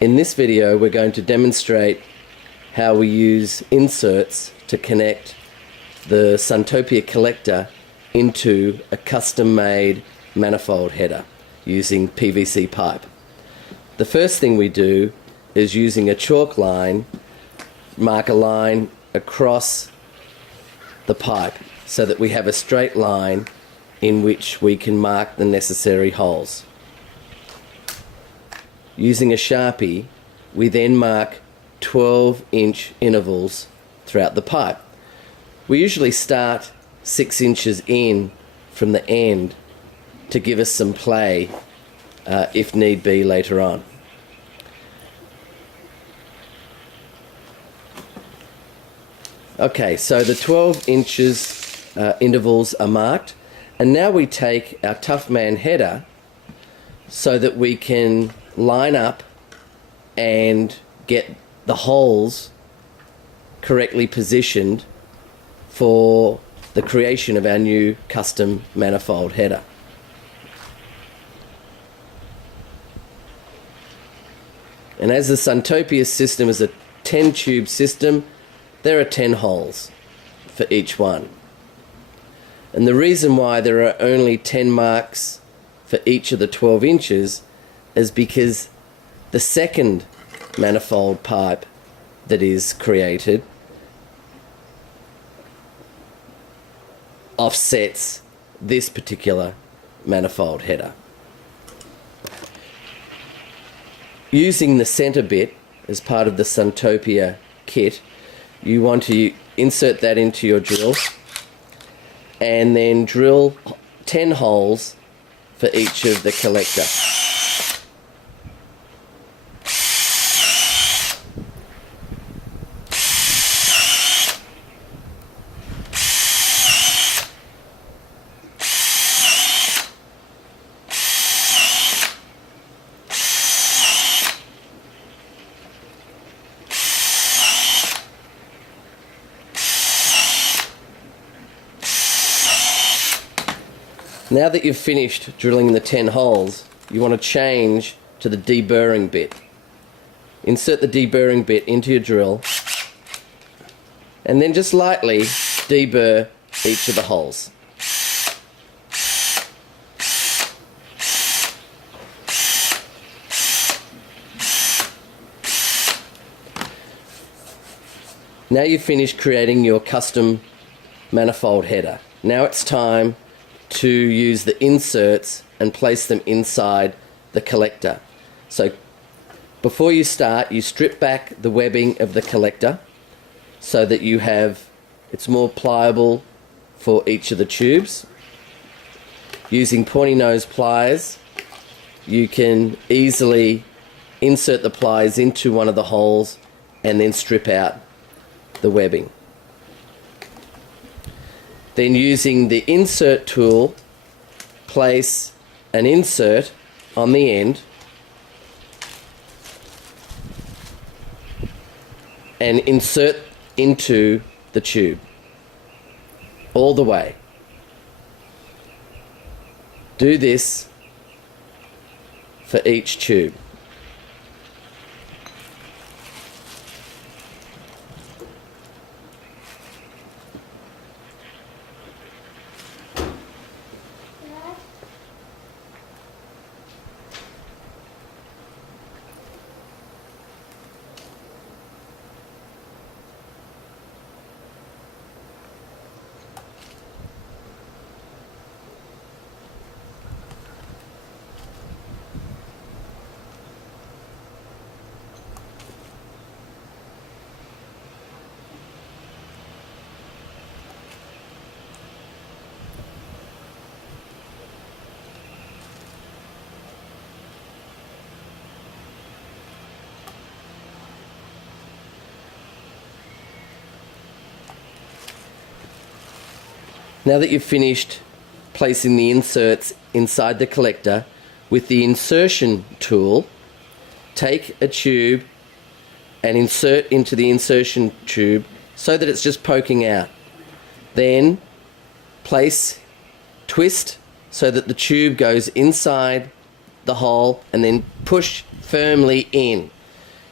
In this video we're going to demonstrate how we use inserts to connect the Suntopia collector into a custom-made manifold header using PVC pipe. The first thing we do is, using a chalk line, mark a line across the pipe so that we have a straight line in which we can mark the necessary holes. Using a Sharpie, we then mark 12-inch intervals throughout the pipe. We usually start 6 inches in from the end to give us some play if need be later on. Okay, so the 12 inches intervals are marked, and now we take our Tufman header so that we can line up and get the holes correctly positioned for the creation of our new custom manifold header. And as the Suntopia system is a 10-tube system, there are 10 holes for each one. And the reason why there are only 10 marks for each of the 12 inches is because the second manifold pipe that is created offsets this particular manifold header. Using the center bit as part of the Suntopia kit, you want to insert that into your drill and then drill 10 holes for each of the collector. Now that you've finished drilling the 10 holes, you want to change to the deburring bit. Insert the deburring bit into your drill and then just lightly deburr each of the holes. Now you've finished creating your custom manifold header. Now it's time to use the inserts and place them inside the collector. So before you start, you strip back the webbing of the collector so that it's more pliable for each of the tubes. Using pointy nose pliers, you can easily insert the pliers into one of the holes and then strip out the webbing. Then, using the insert tool, place an insert on the end and insert into the tube all the way. Do this for each tube. Now that you've finished placing the inserts inside the collector, with the insertion tool, take a tube and insert into the insertion tube so that it's just poking out. Then twist so that the tube goes inside the hole and then push firmly in.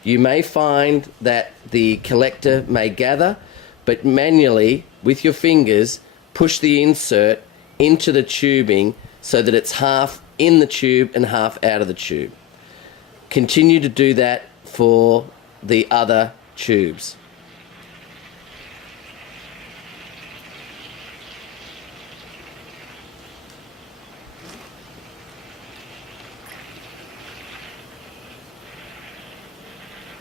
You may find that the collector may gather, but manually, with your fingers, push the insert into the tubing so that it's half in the tube and half out of the tube. Continue to do that for the other tubes.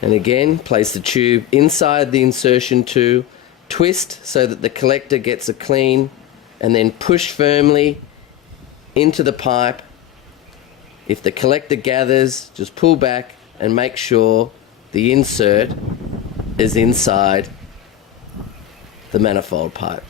And again, place the tube inside the insertion tool, twist so that the collector gets a clean, and then push firmly into the pipe. If the collector gathers, just pull back and make sure the insert is inside the manifold pipe.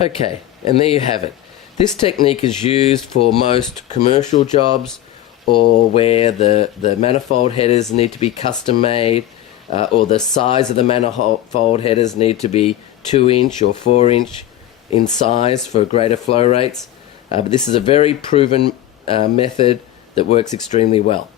Okay, and there you have it. This technique is used for most commercial jobs, or where the manifold headers need to be custom made, or the size of the manifold headers need to be 2-inch or 4-inch in size for greater flow rates. But this is a very proven method that works extremely well.